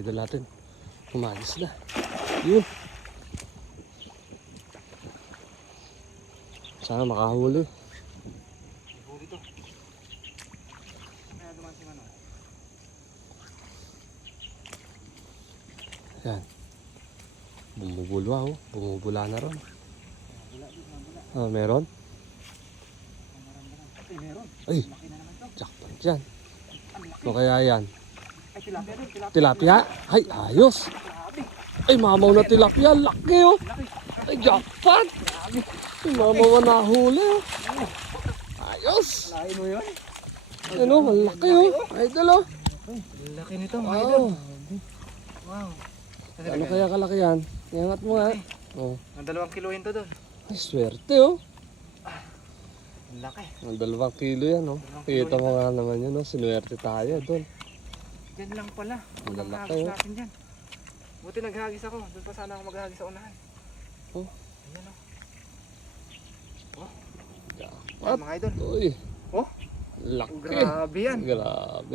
Idol natin. Umalis na. Yun. Sana makahuli. Huli to. Kaya duman si Mano. Yan. Bumubulwa oh. Bumubula na ron. Ah, meron? Ay, meron. Ay, Laki na naman to. jackpot dyan. Ang laki. Ano kaya yan? Ay, tilapia din. Tilapia? Ay, ayos. Grabe. Ay, mamaw na tilapia. Laki oh. Laki. Ay, jackpot. Grabe. Ay, mamaw na huli oh. Ayos. Lain mo yun. Ano, malaki oh. Idol oh. Ang laki nito, mga Wow. idol. Wow. Ano kaya kalaki yan? Iangat mo nga. Oh. Ang 2 kilohin to doon. Ay, swerte oh. Ang laki. Ang 2 kilo yan oh. Kita mo nga naman yun oh. Sinuwerte tayo doon. Diyan lang pala. Ang lalaki, Naghagis oh. natin dyan. Buti naghagis ako. Doon pa sana ako maghagis sa unahan. Oh. Ayan o. Jackpot. Mga idol. Uy. Oh. Laki. Grabe yan. Grabe.